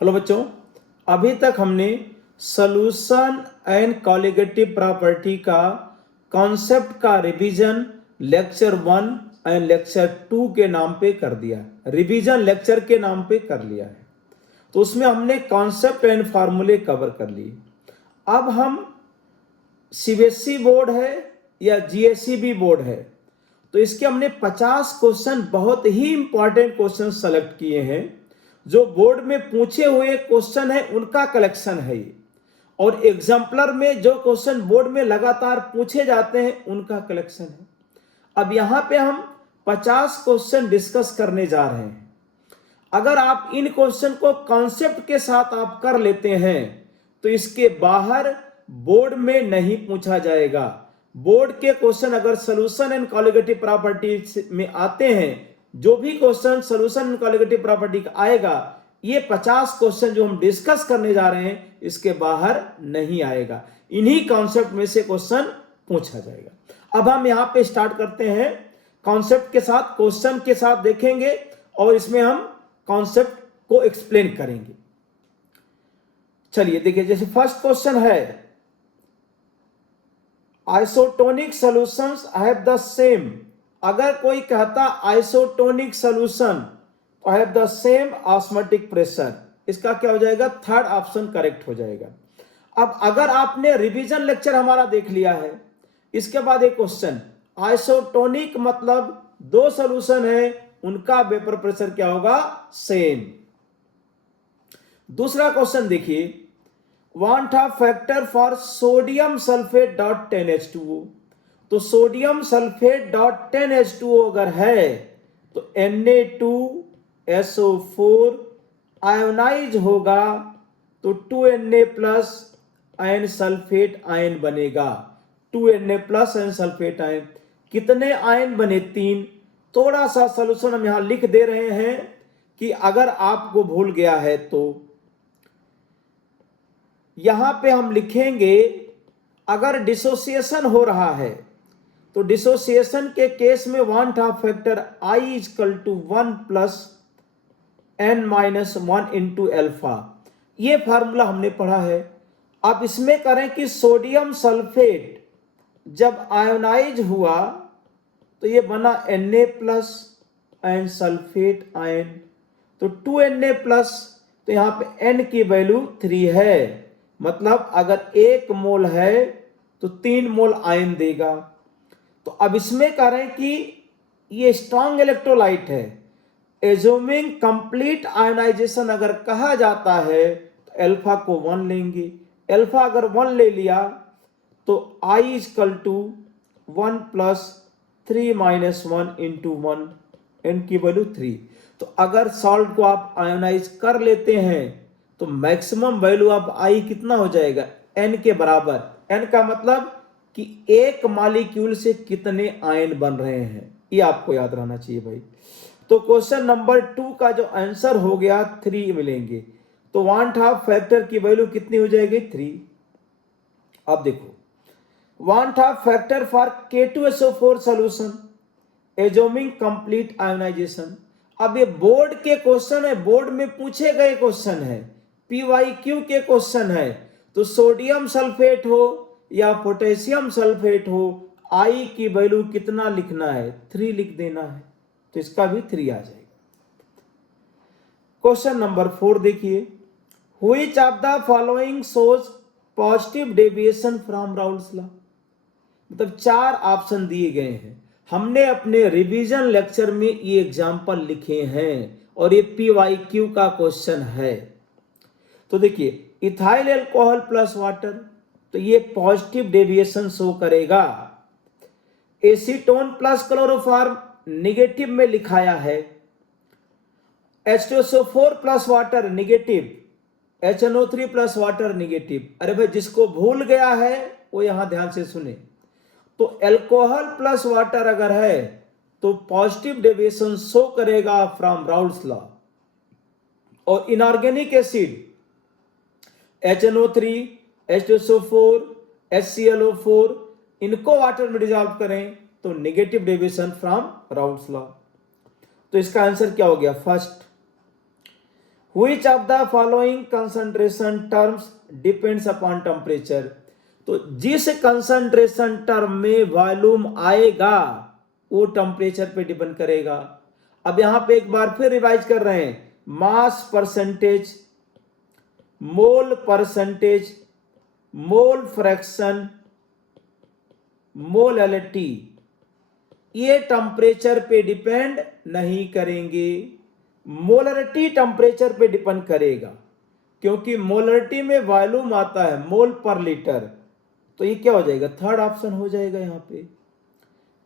Hello बच्चों, अभी तक हमने सॉल्यूशन एंड कॉलिगेटिव प्रॉपर्टी का कॉन्सेप्ट का रिवीजन लेक्चर 1 एंड लेक्चर 2 के नाम पे कर दिया। रिवीजन लेक्चर के नाम पे कर लिया है, तो उसमें हमने कॉन्सेप्ट एंड फार्मूले कवर कर लिए। अब हम सीबीएसई बोर्ड है या जीएसईबी बोर्ड है, तो इसके हमने 50 क्वेश्चन, बहुत ही इंपॉर्टेंट क्वेश्चन सेलेक्ट किए हैं। जो बोर्ड में पूछे हुए क्वेश्चन है उनका कलेक्शन है ये, और एग्जाम्पलर में जो क्वेश्चन बोर्ड में लगातार पूछे जाते हैं उनका कलेक्शन है। अब यहां पे हम 50 क्वेश्चन डिस्कस करने जा रहे हैं। अगर आप इन क्वेश्चन को कॉन्सेप्ट के साथ आप कर लेते हैं तो इसके बाहर बोर्ड में नहीं पूछा जाएगा। बोर्ड के क्वेश्चन अगर सॉल्यूशन एंड कॉलिगेटिव प्रॉपर्टी में आते हैं, जो भी question solution and colligative property का आएगा, ये 50 क्वेश्चन जो हम डिस्कस करने जा रहे हैं इसके बाहर नहीं आएगा। इन्हीं कॉन्सेप्ट में से क्वेश्चन पूछा जाएगा। अब हम यहां पे स्टार्ट करते हैं कॉन्सेप्ट के साथ, क्वेश्चन के साथ देखेंगे और इसमें हम कॉन्सेप्ट को एक्सप्लेन करेंगे। चलिए देखिए, जैसे फर्स्ट क्वेश्चन है, isotonic solutions have the same. अगर कोई कहता आइसोटोनिक सॉल्यूशन तो have the same osmotic pressure, इसका क्या हो जाएगा? थर्ड ऑप्शन करेक्ट हो जाएगा। अब अगर आपने रिवीजन लेक्चर हमारा देख लिया है, इसके बाद एक क्वेश्चन, आइसोटोनिक मतलब दो सॉल्यूशन है, उनका वेपर प्रेशर क्या होगा? सेम। दूसरा क्वेश्चन देखिए, want a factor for sodium sulphate dot 10H2O। तो सोडियम सल्फेट डॉट 10H2O अगर है तो Na2SO4 आयोनाइज होगा तो 2Na plus ion sulphate ion बनेगा। 2Na plus ion sulphate ion, कितने आयन बने? 3। थोड़ा सा सॉल्यूशन हम यहां लिख दे रहे हैं कि अगर आपको भूल गया है तो यहां पे हम लिखेंगे, अगर डिसोसिएशन हो रहा है तो डिसोसिएशन के केस में van't Hoff factor I equal to 1 plus n-1 into alpha. ये फार्मूला हमने पढ़ा है। अब इसमें करें कि सोडियम सल्फेट जब आयोनाइज हुआ तो ये बना Na plus and sulphate ion, तो 2Na प्लस, तो यहां पे n की वैल्यू 3 है, मतलब अगर 1 मोल है तो 3 मोल आयन देगा। तो अब इसमें करें कि ये स्ट्रॉन्ग इलेक्ट्रोलाइट है, एज्यूमिंग कंप्लीट आयोनाइजेशन अगर कहा जाता है तो एल्फा को 1 लेंगे। एल्फा अगर 1 ले लिया तो I equal to 1 plus 3 minus 1 into 1, n की वैल्यू 3। तो अगर सॉल्ट को आप आयोनाइज कर लेते हैं तो मैक्सिमम वैल्यू ऑफ I कितना हो जाएगा? n के बराबर। n का मतलब कि एक मॉलिक्यूल से कितने आयन बन रहे हैं, ये आपको याद रहना चाहिए भाई। तो क्वेश्चन नंबर 2 का जो आंसर हो गया 3 मिलेंगे। तो वांट ऑफ फैक्टर की वैल्यू कितनी हो जाएगी? 3। अब देखो, van't Hoff factor for K2SO4 solution assuming complete ionisation. अब ये बोर्ड के क्वेश्चन है, बोर्ड में पूछे गए क्वेश्चन है, PYQ के क्वेश्चन है। तो सोडियम सल्फेट हो या पोटेशियम सल्फेट हो, I की वैल्यू कितना लिखना है? 3 लिख देना है, तो इसका भी 3 आ जाएगा। क्वेश्चन नंबर 4 देखिए, which of the following shows positive deviation from Raoult's law. मतलब 4 ऑप्शन दिए गए हैं, हमने अपने रिवीजन लेक्चर में ये एग्जाम्पल लिखे हैं और ये PYQ का क्वेश्चन है। तो देखिए, इथाइल अल्कोहल प्लस वाटर, तो ये पॉजिटिव डेविएशन शो करेगा। एसीटोन प्लस क्लोरोफॉर्म निगेटिव में लिखाया है। H2SO4 plus water negative, HNO3 plus water negative. अरे भाई, जिसको भूल गया है वो यहां ध्यान से सुने। तो अल्कोहल प्लस वाटर अगर है तो पॉजिटिव डेविएशन शो करेगा फ्रॉम राउल्स लॉ। और inorganic acid HNO3, H2SO4, HClO4, इनको वाटर में डिजॉल्व करें तो negative deviation from Raoult's law. तो इसका आंसर क्या हो गया? First. Which of the following concentration terms depends upon temperature? तो जिस कंसंट्रेशन टर्म में वॉल्यूम आएगा वो टेम्परेचर पे डिपेंड करेगा। अब यहां पे एक बार फिर रिवाइज कर रहे हैं, मास परसेंटेज, मोल परसेंटेज, मोल फ्रैक्शन, मोलैलिटी, ये टेम्परेचर पे डिपेंड नहीं करेंगे। मोलरिटी टेम्परेचर पे डिपेंड करेगा, क्योंकि मोलरिटी में वॉल्यूम आता है मोल पर लीटर, तो ये क्या हो जाएगा, थर्ड ऑप्शन हो जाएगा यहां पे।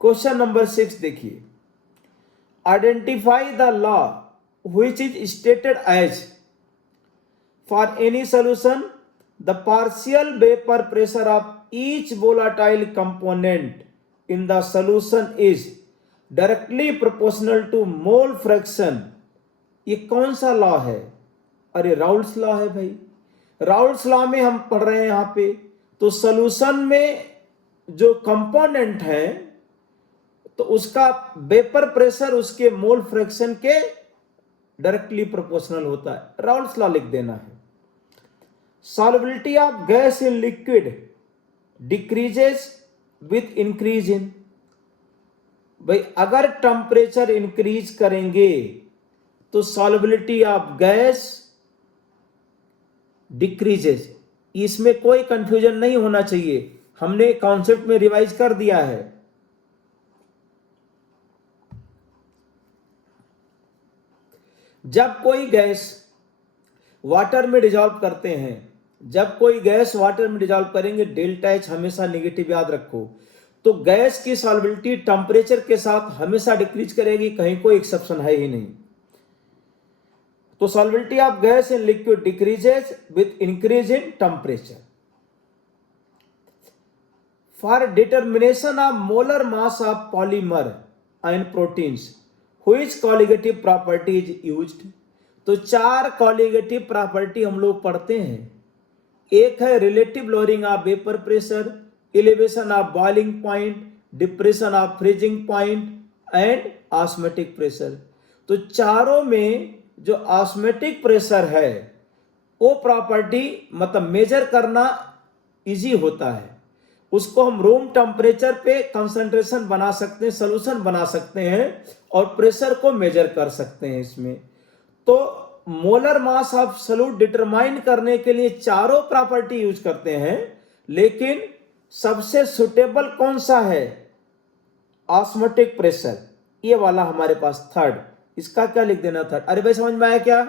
क्वेश्चन नंबर 6 देखिए, identify the law which is stated as for any solution the partial vapour pressure of each volatile component in the solution is directly proportional to mole fraction। ये कौन सा law है? अरे राउल्स लॉ है भाई। Raoult's law में हम पढ़ रहे हैं यहां पे, तो सॉल्यूशन में जो कंपोनेंट है तो उसका वेपर प्रेशर उसके मोल फ्रैक्शन के डायरेक्टली प्रोपोर्शनल होता है। राउल्स लॉ लिख देना है। Solubility of gas in liquid decreases with increase in, भाई अगर टेम्परेचर इंक्रीज करेंगे तो सॉल्युबिलिटी ऑफ गैस डिक्रीजेस, इसमें कोई कंफ्यूजन नहीं होना चाहिए, हमने कॉन्सेप्ट में रिवाइज कर दिया है। जब कोई गैस वाटर में डिजॉल्व करते हैं, जब कोई गैस वाटर में डिजॉल्व करेंगे, डेल्टा एच हमेशा नेगेटिव याद रखो, तो गैस की सॉल्युबिलिटी टेम्परेचर के साथ हमेशा डिक्रीज करेगी, कहीं कोई एक्सेप्शन है ही नहीं। तो solubility of gas in liquid decreases with increase in temperature. For determination of molar mass of polymer and proteins which colligative property is used. तो 4 कॉलिगेटिव प्रॉपर्टी हम लोग पढ़ते हैं। एक है relative lowering of vapour pressure, elevation of boiling point, depression of freezing point and osmotic pressure. तो चारों में जो ऑस्मोटिक प्रेशर है वो प्रॉपर्टी मतलब मेजर करना इजी होता है, उसको हम रूम टेम्परेचर पे कंसंट्रेशन बना सकते हैं, सोल्यूशन बना सकते हैं और प्रेशर को मेजर कर सकते हैं इसमें। तो molar mass of solute determine करने के लिए चारों प्रॉपर्टी यूज करते हैं, लेकिन सबसे सुटेबल कौन सा है, ऑस्मोटिक प्रेशर, ये वाला हमारे पास थर्ड। इसका क्या लिख देना थर्ड। अरे भाई समझ में आया क्या?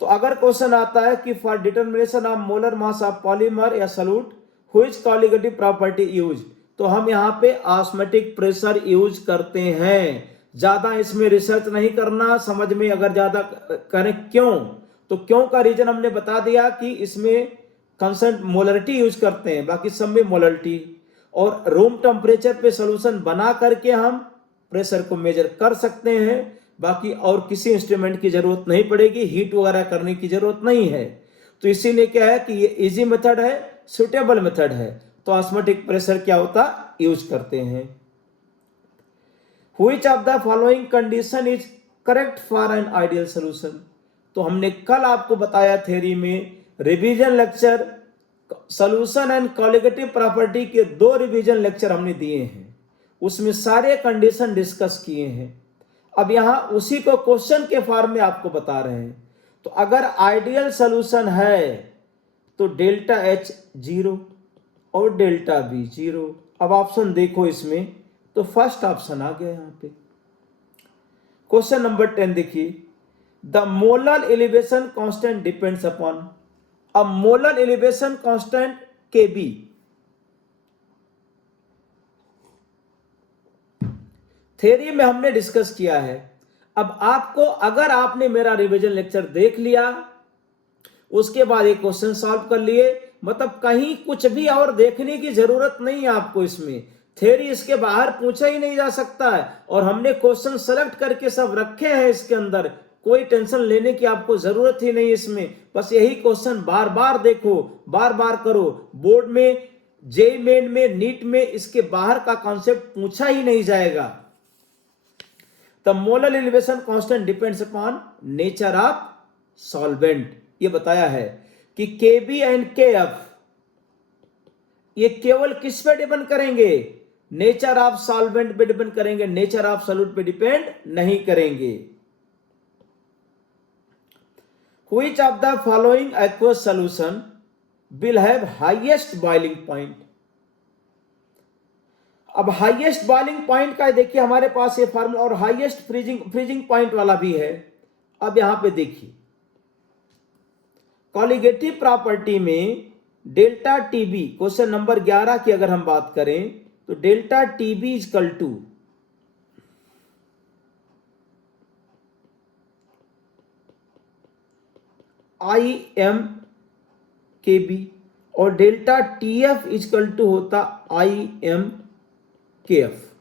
तो अगर क्वेश्चन आता है कि for determination of molar mass of polymer या solute which colligative property use, तो हम यहाँ पे ऑस्मोटिक प्रेशर यूज करते हैं। ज्यादा इसमें रिसर्च नहीं करना, समझ में अगर ज्यादा करें क्यों, तो क्यों का रीजन हमने बता दिया कि इसमें कंसंट मोलरिटी यूज करते हैं, बाकी सब में मोलरिटी, और रूम टेम्परेचर पे सॉल्यूशन बना करके हम प्रेशर को मेजर कर सकते हैं, बाकी और किसी इंस्ट्रूमेंट की जरूरत नहीं पड़ेगी, हीट वगैरह करने की जरूरत नहीं है। तो इसीलिए क्या है कि ये इजी मेथड है, सुटेबल मेथड है, तो ऑस्मोटिक प्रेशर क्या होता यूज करते हैं। Which of the following condition is correct for an ideal solution? तो हमने कल आपको बताया थ्योरी में, revision lecture solution and colligative property के 2 रिवीजन लेक्चर हमने दिए हैं, उसमें सारे कंडीशन डिस्कस किए हैं। अब यहां उसी को क्वेश्चन के फॉर्म में आपको बता रहे हैं। तो अगर आइडियल सॉल्यूशन है तो डेल्टा एच 0 और डेल्टा बी 0। अब ऑप्शन देखो इसमें, तो फर्स्ट ऑप्शन आ गया यहां पे। क्वेश्चन नंबर 10 देखिए, the molar elevation constant depends upon. अब मोलर एलिवेशन कांस्टेंट के बी, थ्योरी में हमने डिस्कस किया है। अब आपको, अगर आपने मेरा रिवीजन लेक्चर देख लिया, उसके बाद ये क्वेश्चन सॉल्व कर लिए, मतलब कहीं कुछ भी और देखने की जरूरत नहीं है आपको इसमें। थ्योरी इसके बाहर पूछा ही नहीं जा सकता है, और हमने क्वेश्चन सेलेक्ट करके सब रखे हैं इसके अंदर, कोई टेंशन लेने की आपको जरूरत ही नहीं इसमें। बस यही क्वेश्चन बार बार देखो, बार बार करो। बोर्ड में, जेईई मेन में, नीट में इसके बाहर का कॉन्सेप्ट पूछा ही नहीं जाएगा। The molar elevation constant depends upon nature of solvent, ये बताया है कि Kb एंड Kf ये केवल किस पे डिपेंड करेंगे, नेचर ऑफ सॉल्वेंट पे डिपेंड करेंगे, नेचर ऑफ सॉल्यूट पे डिपेंड नहीं करेंगे। Which of the following aqueous solution will have highest boiling point? अब हाईएस्ट बॉइलिंग पॉइंट का देखिए हमारे पास ये फार्मूला, और हाईएस्ट फ्रीजिंग पॉइंट वाला भी है। अब यहां पे देखिए कॉलिगेटिव प्रॉपर्टी में डेल्टा टीबी, क्वेश्चन नंबर 11 की अगर हम बात करें तो delta TB equal to I M K B और डेल्टा टीएफ इजकल टू होता आई एम के एफ।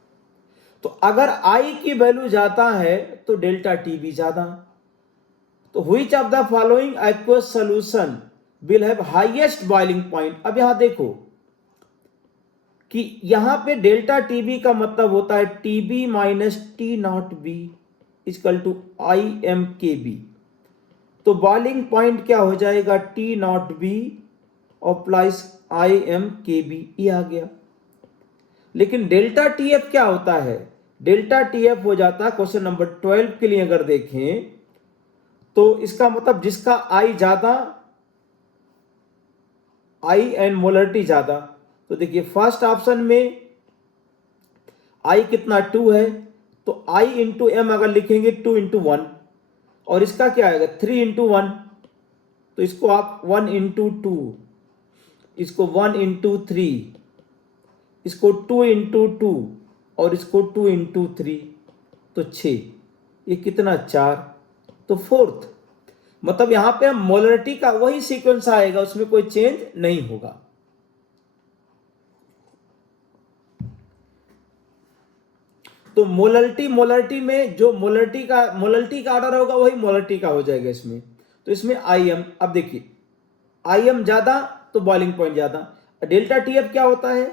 तो अगर आई की वैल्यू ज्यादा है तो डेल्टा टीबी ज्यादा। तो which of the following aqueous solution will have highest boiling point. अब यहां देखो कि यहां पे डेल्टा टीबी का मतलब होता है TB minus T naught B equal to I M K B. तो बॉइलिंग पॉइंट क्या हो जाएगा, टी नॉट बी और plus I M K B, ये आ गया। लेकिन डेल्टा टी एफ क्या होता है, डेल्टा टी एफ हो जाता है क्वेश्चन नंबर 12 के लिए अगर देखें तो इसका मतलब जिसका आई ज्यादा, आई एंड मोलरिटी ज्यादा। तो देखिए फर्स्ट ऑप्शन में आई कितना 2 है, तो आई इंटू एम अगर लिखेंगे 2 इंटू 1, और इसका क्या आएगा 3 इंटू 1, तो इसको आप 1 इंटू 2, इसको 1 इंटू 3, इसको 2 इंटू 2 और इसको 2 इंटू 3, तो 6, ये कितना 4, तो फोर्थ। मतलब यहां पे मोलरिटी का वही सीक्वेंस आएगा, उसमें कोई चेंज नहीं होगा। तो मोलरिटी में जो मोलरिटी का ऑर्डर होगा वही मोलरिटी का हो जाएगा इसमें। तो इसमें आई एम, अब देखिए आई एम ज्यादा तो बॉइलिंग पॉइंट ज्यादा। डेल्टा टी एफ क्या होता है,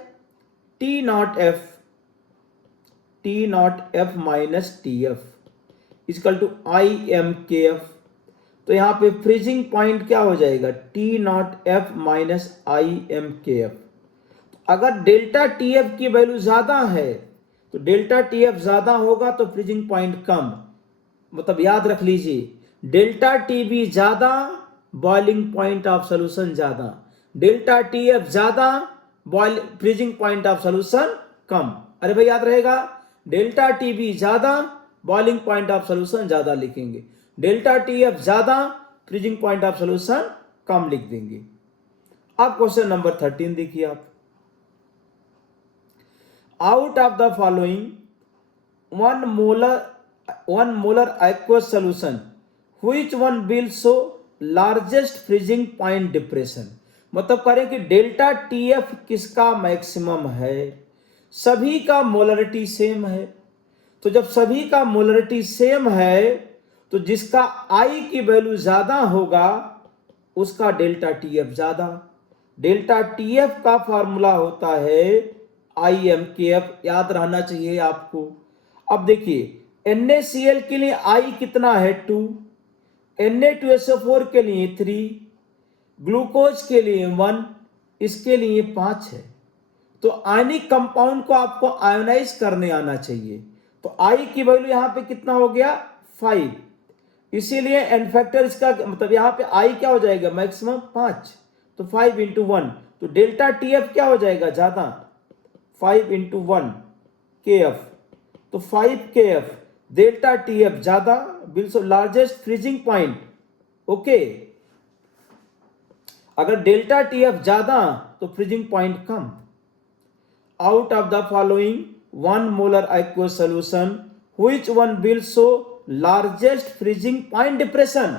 T naught F minus T F equal to I M K F. तो यहां पे फ्रीजिंग पॉइंट क्या हो जाएगा, T naught F minus I M K F. अगर डेल्टा टी एफ की वैल्यू ज्यादा है तो डेल्टा टी एफ ज्यादा होगा तो फ्रीजिंग पॉइंट कम। मतलब याद रख लीजिए डेल्टा टी बी ज्यादा, बॉइलिंग पॉइंट ऑफ सोल्यूशन ज्यादा, डेल्टा टी एफ ज्यादा, फ्रीजिंग पॉइंट ऑफ सोल्यूशन कम। अरे भाई याद रहेगा, डेल्टा टी बी ज्यादा, बॉइलिंग पॉइंट ऑफ सोल्यूशन ज्यादा लिखेंगे, डेल्टा टी एफ ज्यादा, फ्रीजिंग पॉइंट ऑफ सोल्यूशन कम लिख देंगे। अब क्वेश्चन नंबर 13 देखिए आप, out of the following one molar aqueous solution which one will show largest freezing point depression। मतलब करें कि डेल्टा टीएफ किसका मैक्सिमम है, सभी का मोलरिटी सेम है। तो जब सभी का मोलरिटी सेम है तो जिसका आई की वैल्यू ज्यादा होगा उसका डेल्टा टीएफ ज्यादा। डेल्टा टीएफ का फॉर्मूला होता है आई एम के एफ, याद रहना चाहिए आपको। अब देखिए NaCl के लिए आई कितना है 2, Na2SO4 के लिए 3, ग्लूकोज के लिए 1, इसके लिए 5 है। तो आयनिक कंपाउंड को आपको आयोनाइज करने आना चाहिए। तो आई की वैल्यू यहां पे कितना हो गया 5, इसीलिए एन फैक्टर इसका मतलब यहां पे आई क्या हो जाएगा मैक्सिमम 5, तो 5 इंटू 1, तो डेल्टा टीएफ क्या हो जाएगा ज्यादा, 5 इंटू 1 के एफ, तो 5 के एफ, डेल्टा टीएफ ज्यादा, बिल्कुल लार्जेस्ट फ्रीजिंग पॉइंट। ओके, अगर डेल्टा टीएफ ज्यादा तो freezing point come. Out of the following one molar aqueous solution which one will show largest freezing point depression।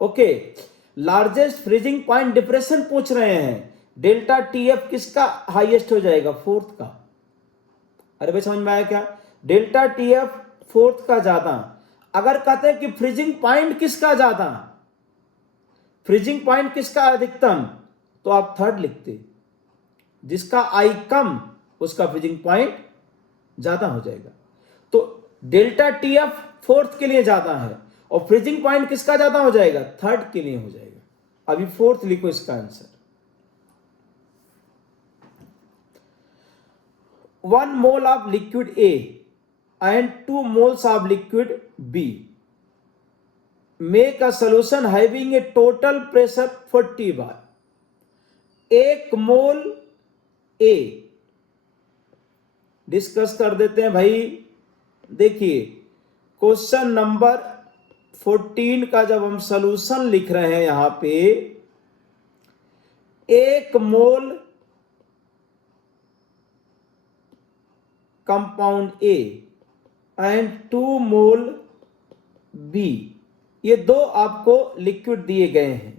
Okay, largest freezing point depression पूछ रहे हैं, delta TF किसका highest हो जाएगा, fourth का। अरे भाई समझ में आया क्या, डेल्टा टीएफ फोर्थ का ज्यादा। अगर कहते हैं कि फ्रीजिंग पॉइंट किसका ज्यादा, फ्रीजिंग पॉइंट किसका अधिकतम, तो आप थर्ड लिखते, जिसका आई कम उसका फ्रीजिंग पॉइंट ज्यादा हो जाएगा। तो डेल्टा टीएफ फोर्थ के लिए ज्यादा है और फ्रीजिंग पॉइंट किसका ज्यादा हो जाएगा? थर्ड के लिए हो जाएगा। अभी फोर्थ लिखो इसका answer. 1 mole of liquid A and 2 moles of liquid B make a solution having a total pressure 40 bar। 1 mole A discuss कर देते हैं भाई। देखिए क्वेश्चन नंबर 14 का जब हम सॉल्यूशन लिख रहे हैं यहां पे 1 mole compound A and 2 mole B, ये दो आपको लिक्विड दिए गए हैं।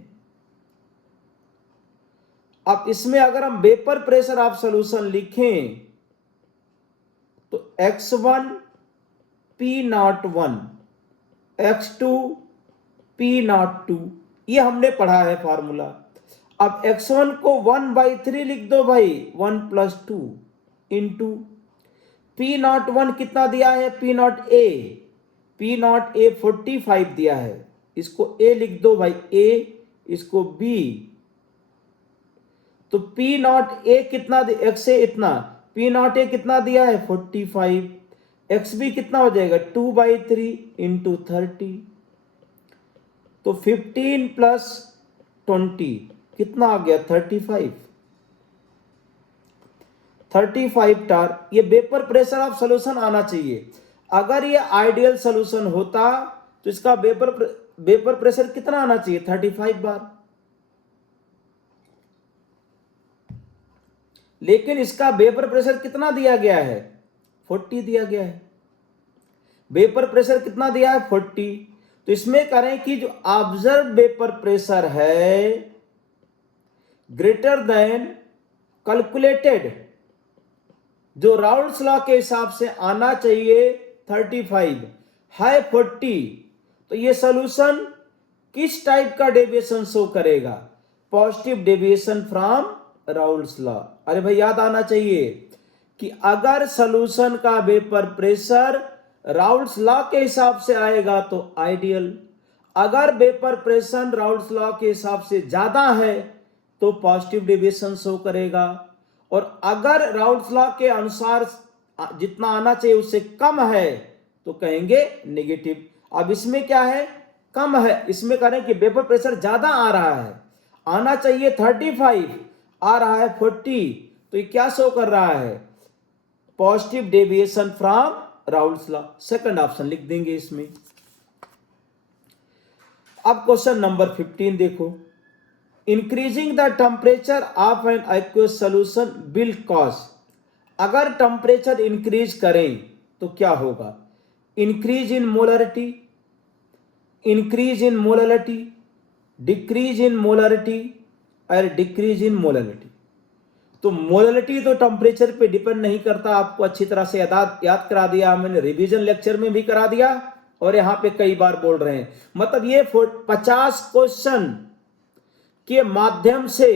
अब इसमें अगर हम वेपर प्रेशर ऑफ सॉल्यूशन लिखें तो x1 P01 x2 P02, ये हमने पढ़ा है फार्मूला। अब x1 को 1/3 लिख दो भाई, 1 + 2 इंटू P01 कितना दिया है? P0A 45 दिया है, इसको A लिख दो भाई A, इसको B। तो P0A कितना x से इतना, P0A कितना दिया है? 45। XB कितना हो जाएगा? 2/3 इंटू 30। तो 15 + 20 कितना आ गया? 35 टार। ये वेपर प्रेशर ऑफ सॉल्यूशन आना चाहिए। अगर ये आइडियल सॉल्यूशन होता तो इसका वेपर प्रेशर कितना आना चाहिए? 35 बार। लेकिन इसका वेपर प्रेशर कितना दिया गया है? 40 दिया गया है। वेपर प्रेशर कितना दिया है? 40। तो इसमें करें कि जो ऑब्जर्व वेपर प्रेशर है ग्रेटर देन कैलकुलेटेड, जो राउल्स लॉ के हिसाब से आना चाहिए 35 है 40, तो ये सॉल्यूशन किस टाइप का डेविएशन शो करेगा? Positive deviation from Raoult's law. अरे भाई याद आना चाहिए कि अगर सॉल्यूशन का वेपर प्रेशर राउल्स लॉ के हिसाब से आएगा तो आइडियल, अगर वेपर प्रेशर राउल्स लॉ के हिसाब से ज्यादा है तो पॉजिटिव डेविएशन शो करेगा, और अगर राउल्स लॉ के अनुसार जितना आना चाहिए उससे कम है तो कहेंगे नेगेटिव। अब इसमें क्या है? कम है। इसमें करें कि वेपर प्रेशर ज्यादा आ रहा है, आना चाहिए 35, आ रहा है 40, तो ये क्या शो कर रहा है? Positive deviation from Raoult's law. Second option लिख देंगे इसमें। अब क्वेश्चन नंबर 15 देखो। Increasing the temperature of an aqueous solution will cause, अगर टेम्परेचर इंक्रीज करें तो क्या होगा? Increase in molarity, increase in molarity, decrease in molarity और डिक्रीज इन मोलरिटी। तो मोलरिटी तो टेम्परेचर पे डिपेंड नहीं करता, आपको अच्छी तरह से याद करा दिया मैंने, रिवीजन लेक्चर में भी करा दिया और यहां पे कई बार बोल रहे हैं। मतलब ये 50 क्वेश्चन के माध्यम से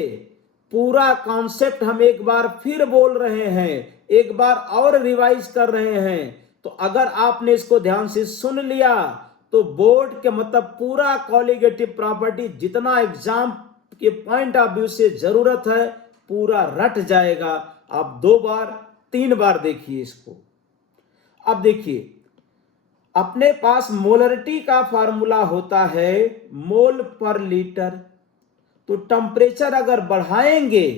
पूरा कॉन्सेप्ट हम एक बार फिर बोल रहे हैं, एक बार और रिवाइज कर रहे हैं। तो अगर आपने इसको ध्यान से सुन लिया तो बोर्ड के मतलब पूरा कॉलिगेटिव प्रॉपर्टी जितना एग्जाम के पॉइंट ऑफ व्यू से जरूरत है पूरा रट जाएगा। आप 2 बार 3 बार देखिए इसको। अब देखिए अपने पास मोलरिटी का फार्मूला होता है मोल पर लीटर, तो टेम्परेचर अगर बढ़ाएंगे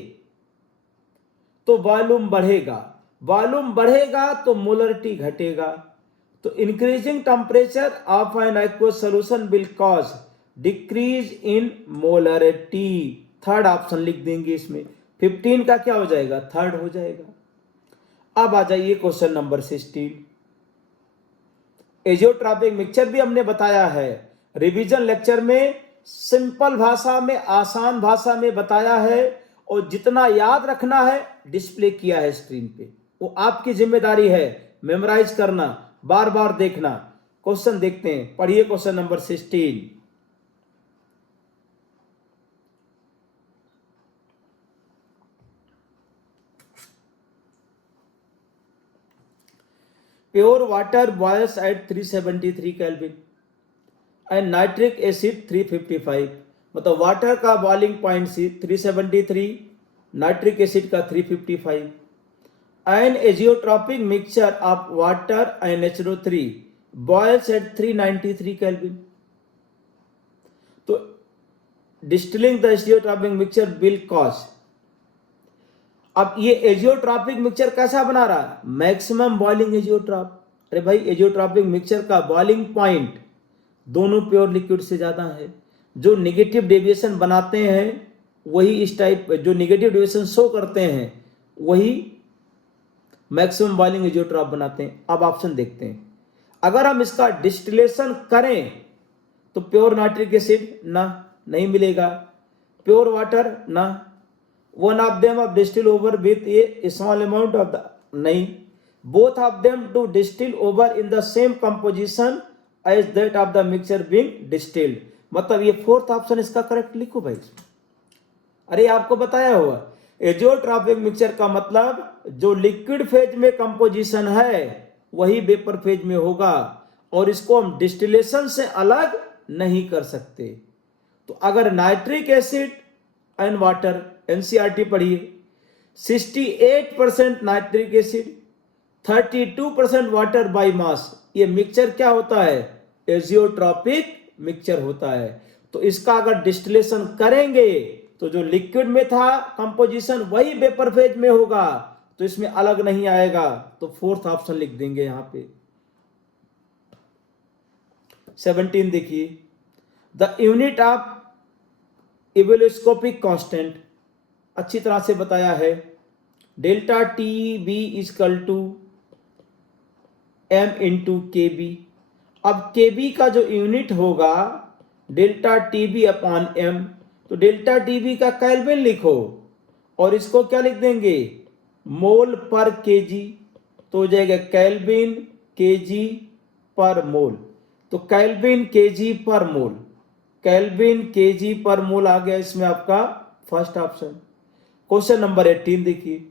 तो वॉल्यूम बढ़ेगा, वॉल्यूम बढ़ेगा तो मोलरिटी घटेगा। तो increasing temperature of an aqueous solution will cause decrease in molarity. Third option लिख देंगे इसमें। 15 का क्या हो जाएगा? थर्ड हो जाएगा। अब आ जाइए क्वेश्चन नंबर 16। एजियोट्रॉपिक मिक्सचर भी हमने बताया है, रिवीजन लेक्चर में सिंपल भाषा में, आसान भाषा में बताया है, और जितना याद रखना है डिस्प्ले किया है स्क्रीन पे, वो आपकी जिम्मेदारी है मेमोराइज करना, बार बार देखना। क्वेश्चन देखते हैं, पढ़िए question number 16। Pure water boils at 373 kelvin. And nitric acid 355, मतलब वाटर का बॉइलिंग पॉइंट 373, नाइट्रिक एसिड का 355, an azeotropic mixture of water and NH3 boils at 393 kelvin. तो distilling the azeotropic mixture will cause, अब ये azeotropic mixture कैसा बना रहा है, मैक्सिमम बॉइलिंग एजियोट्रॉप। अरे भाई एजियोट्रॉपिक मिक्सचर का बॉइलिंग पॉइंट दोनों प्योर लिक्विड से ज्यादा है। जो निगेटिव डेविएशन बनाते हैं वही इस टाइप, जो निगेटिव डेविएशन शो करते हैं वही मैक्सिमम बॉइलिंग एजियोट्रॉप बनाते हैं। अब ऑप्शन देखते हैं, अगर हम इसका डिस्टिलेशन करें तो प्योर नाइट्रिक एसिड ना, नहीं मिलेगा, प्योर वाटर ना, one of them of distil over with a small amount of the, नहीं, both of them to distil over in the same composition as that of the mixture being distilled, मतलब ये fourth option इसका correct लिखो भाई। अरे आपको बताया हुआ एजियोट्रॉपिक मिक्सचर का मतलब जो लिक्विड फेज में कंपोजिशन है वही वेपर फेज में होगा, और इसको हम डिस्टिलेशन से अलग नहीं कर सकते। तो अगर nitric acid and water, NCERT पढ़िए, 68% nitric acid, 32% water by mass, ये मिक्सचर क्या होता है, एजियोट्रॉपिक मिक्सचर होता है। तो इसका अगर डिस्टिलेशन करेंगे तो जो लिक्विड में था कंपोजिशन वही वेपर फेज में होगा, तो इसमें अलग नहीं आएगा, तो फोर्थ ऑप्शन लिख देंगे यहां पे। 17 देखिए, the unit of ebullioscopic constant अच्छी तरह से बताया है, delta T B equal to M into K B. अब के बी का जो यूनिट होगा delta T B upon M, तो डेल्टा टी बी का केल्विन लिखो और इसको क्या लिख देंगे, मोल पर केजी, तो हो जाएगा केल्विन केजी पर मोल। तो केल्विन केजी पर मोल, केल्विन केजी पर मोल आ गया इसमें आपका फर्स्ट ऑप्शन। क्वेश्चन नंबर 18 देखिए,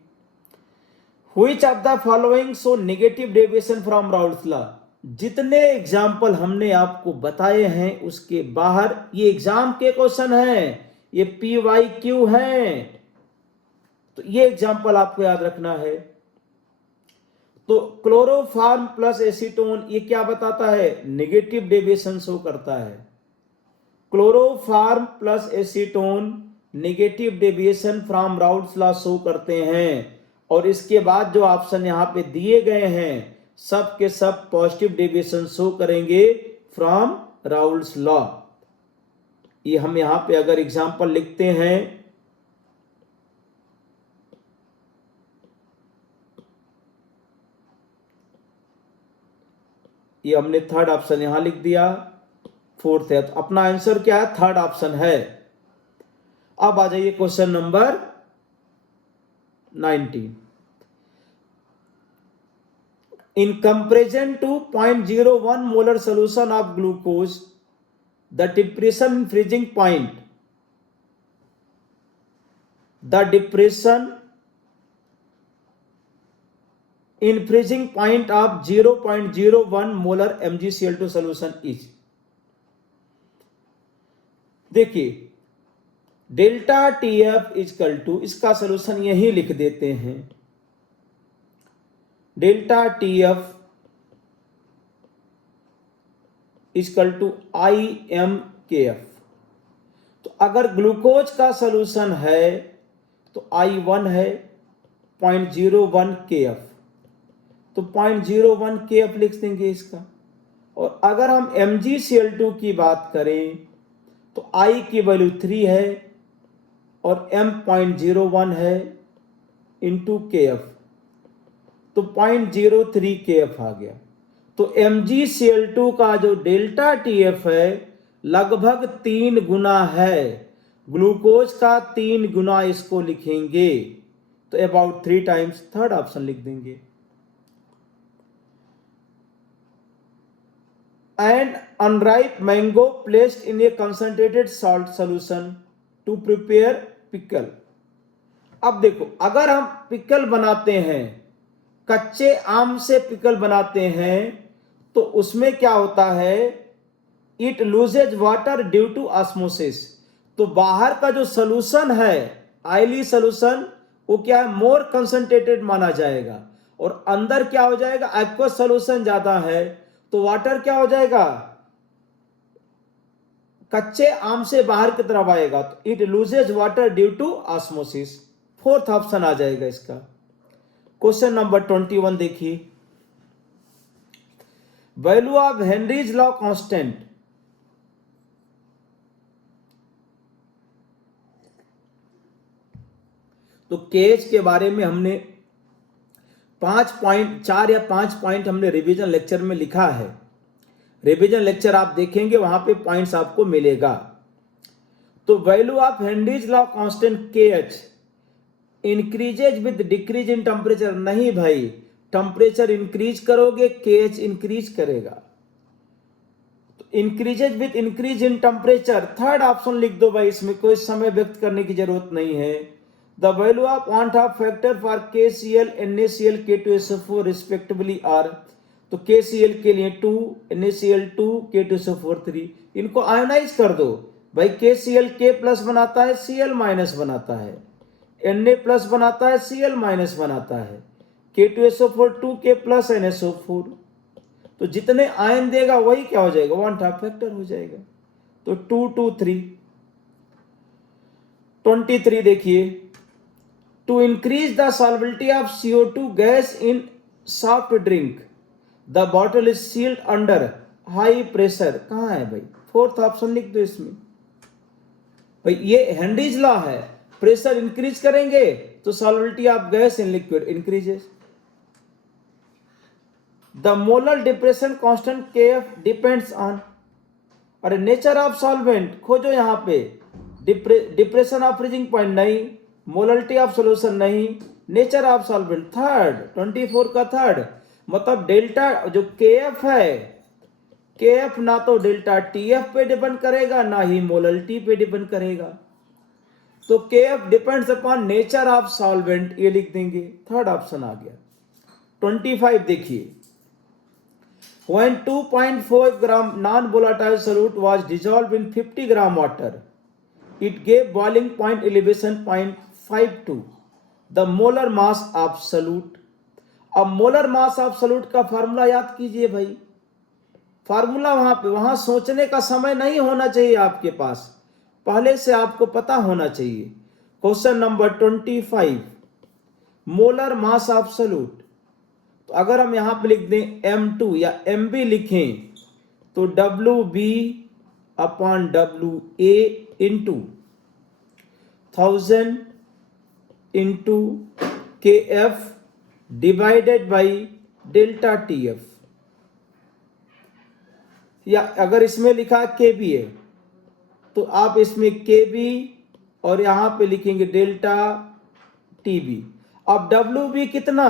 which of the following show negative deviation from Raoult's law. जितने एग्जाम्पल हमने आपको बताए हैं उसके बाहर ये एग्जाम के क्वेश्चन हैं, ये PYQ हैं, तो ये एग्जाम्पल आपको याद रखना है। तो क्लोरोफॉर्म प्लस एसीटोन ये क्या बताता है, नेगेटिव डेविएशन शो करता है। Chloroform plus acetone negative deviation from Raoult's law show करते हैं, और इसके बाद जो ऑप्शन यहां पे दिए गए हैं सब के सब पॉजिटिव डेविएशन शो करेंगे फ्रॉम राउल्स लॉ। ये हम यहां पे अगर एग्जांपल लिखते हैं, ये हमने थर्ड ऑप्शन यहां लिख दिया, फोर्थ है, तो अपना आंसर क्या है, थर्ड ऑप्शन है। अब आ जाइए question number 19। In comparison to 0.01 molar solution of glucose, the depression in freezing point, the depression in freezing point of 0.01 molar MgCl2 solution is, देखिए डेल्टा TF इजकल टू, इसका solution यही लिख देते हैं, delta TF equal to IMKF। तो अगर glucose का solution है तो I1 है 0.01 KF, तो 0.01 KF लिख देंगे इसका। और अगर हम MgCl2 की बात करें तो I की वैल्यू 3 है और M 0.01 है इंटू KF, तो 0.03 KF आ गया। तो MgCl2 का जो डेल्टा TF है लगभग 3 गुना है, ग्लूकोज का 3 गुना इसको लिखेंगे, तो अबाउट 3 टाइम्स, थर्ड ऑप्शन लिख देंगे। And unripe mango placed in a concentrated salt solution to prepare pickle. अब देखो अगर हम पिकल बनाते हैं, कच्चे आम से पिकल बनाते हैं, तो उसमें क्या होता है, it loses water due to osmosis. तो बाहर का जो सोल्यूशन है आयली सोल्यूशन वो क्या है, मोर कंसंट्रेटेड माना जाएगा, और अंदर क्या हो जाएगा, एक्वस सोल्यूशन ज्यादा है, तो वाटर क्या हो जाएगा, कच्चे आम से बाहर की तरफ आएगा, तो it loses water due to osmosis. Fourth option आ जाएगा इसका। क्वेश्चन नंबर 21 देखिए, value of Henry's law constant. तो केज के बारे में हमने 4 या 5 पॉइंट हमने रिवीजन लेक्चर में लिखा है। रिवीजन लेक्चर आप देखेंगे वहां पे पॉइंट्स आपको मिलेगा। तो value of Henry's law constant K H increases with decrease in temperature. नहीं भाई, टेम्परेचर इंक्रीज करोगे के एच इंक्रीज करेगा। तो increases with increase in temperature, third option लिख दो भाई, इसमें कोई समय व्यक्त करने की जरूरत नहीं है। The value of van't Hoff factor for KCl NaCl K2SO4 respectively are. तो KCl के लिए 2, NaCl 2, K2SO4 3। इनको आयोनाइज कर दो भाई। KCl K प्लस बनाता है, Cl माइनस बनाता है, Na प्लस बनाता है, Cl माइनस बनाता है, K2SO4 2K प्लस NSO4। तो जितने आयन देगा वही क्या हो जाएगा, वांट ऑफ फैक्टर हो जाएगा। तो 2 2 3। 23 देखिए, to increase the solubility of CO2 gas in soft drink, the bottle is sealed under high pressure। कहाँ है भाई, फोर्थ ऑप्शन लिख दो इसमें। भाई ये हेनरीज लॉ है, प्रेशर इंक्रीज करेंगे तो solubility of gas in liquid increases. The molar depression constant KF depends on, अरे नेचर ऑफ सॉल्वेंट खोजो यहाँ पे। डिप्रेशन ऑफ फ्रीजिंग पॉइंट नहीं, मोलरिटी ऑफ सोल्यूशन नहीं, नेचर ऑफ सॉल्वेंट थर्ड। 24 का थर्ड, मतलब डेल्टा जो KF है, KF ना तो डेल्टा TF पे डिपेंड करेगा ना ही मोलरिटी पे डिपेंड करेगा। तो KF depends upon nature of solvent, ये लिख देंगे, थर्ड ऑप्शन आ गया। 25 देखिए, when 2.4 gram non-volatile solute was dissolved in 50 gram water, it gave boiling point elevation 0.52, the molar mass of solute। अब मोलर मास ऑफ सोल्यूट का formula याद कीजिए भाई। फार्मूला वहां सोचने का समय नहीं होना चाहिए आपके पास, पहले से आपको पता होना चाहिए। Question number 25, molar mass of solute. तो अगर हम यहां पे लिख दें M2 या MB लिखें तो WB upon WA into 1000 into KF divided by delta TF। या अगर इसमें लिखा KB है तो आप इसमें KB और यहां पे लिखेंगे डेल्टा TB। अब WB कितना,